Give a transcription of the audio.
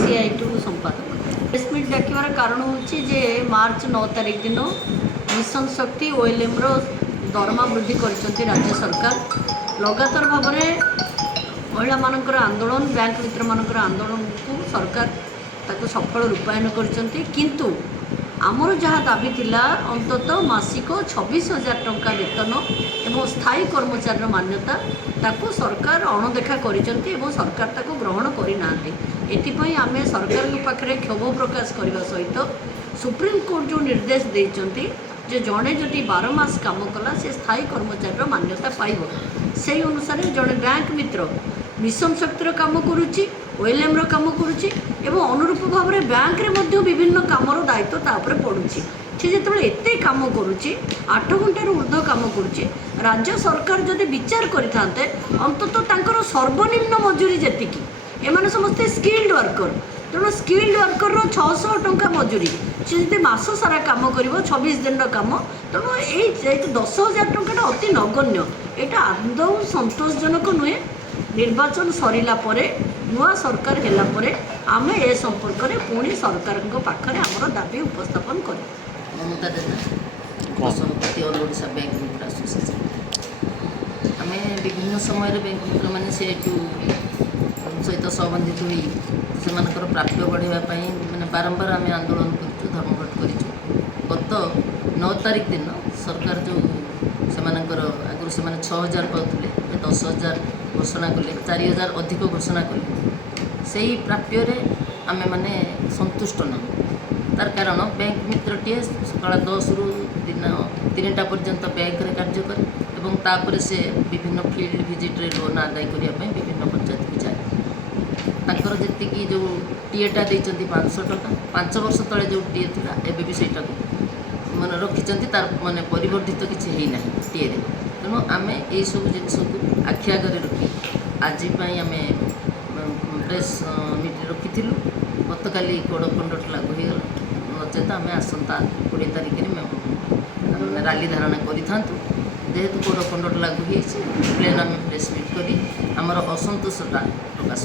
CI2 संपादक press meet डाकिबार कारण होची जे मार्च 9 तारीख दिन मिशन शक्ति OLM रो दरमा वृद्धि करछंती राज्य सरकार लगातार भाव में महिला मानकर आंदोलन बैंक मित्र मानकर आंदोलन को सरकार ताको सफल रूपायन करछंती किंतु आमर जहाँ दाबी थिला अंतत मासिक 26,000 टंका वेतन एवं स्थायी कर्मचारी मान्यता ताको सरकार अणदेखा करिसेंती एवं सरकार ताको ग्रहण करिनांती एथिपई आमे सरकार के पाखरे क्षोभ प्रकाश करने सहित सुप्रीम कोर्ट जो निर्देश देइचंती जे जड़े जदि 12 मास काम कला से स्थायी कर्मचारी मान्यता पाइब से अनुसार जड़े बैंक मित्र मिशन शक्तिर काम करुच्ची OLM रो काम करुच्ची एवं अनुरूप भाव में बैंक रे विभिन्न कामर दायित्व तापर पड़ुची से जो एते काम करुच्ची 8 घंटार ऊर्ध्व काम करुच्ची राज्य सरकार जदि विचार करते अंतत तांकर सर्वनिम्न मजूरी जेतिकी एमाने समस्ते स्किल्ड वर्कर तेणु स्किल्ड वर्कर 600 टंका मजूरी सी जब मास सारा काम कर 26 दिन काम तेणु ये 10,000 टंका अति नगण्य यहाँ आदौ सतोषजनक नुहे निर्वाचन सरला नुआ सरकार है आमे ए संपर्क में पुणी सरकार पाखे आमर दाबी उपस्थापन कर ममता देना सभापति ऑल ओडिशा बैंक मित्र एसोसिएशन आम विभिन्न समय बैंक मित्र मैंने सहित संबंधित हो प्राप्य बढ़ावाई मैंने बारंबार आम आंदोलन कर धर्मघट कर गत 9 तारीख दिन सरकार जो आगुरी से 6,000 पाते 10,000 घोषणा कले 4,000 अधिक घोषणा कले से ही प्राप्य आमे माने संतुष्ट न तार कारण बैंक मित्रटे सकाल 10 रु दिन 3टा पर्यंत बैंक रे कार्य करे एवं तापर से विभिन्न फील्ड विजिट रे लोन आदाय करने विभिन्न पंचायत को जाए ताकर जेतिकी जो टीएटा देइचंती 500 टका 5 वर्ष तले जो टीए थिला एबे भी सेटा मन रखिचंती तार माने परिवर्तित किछि हेई नाही टीए रे तेणु आमे एई सब जिनिस को आखि आगे रखी आज आम प्रेस मीट रखी गतकाली कोड ऑफ कंडक्ट लागू हो नचेत आम आसंता 20 तारिख में राली धारणा करूँ जेहेतु कोड ऑफ कंडक्ट लागू हो प्लेन आम प्रेस मीट कर आमर असंतोषटा प्रकाश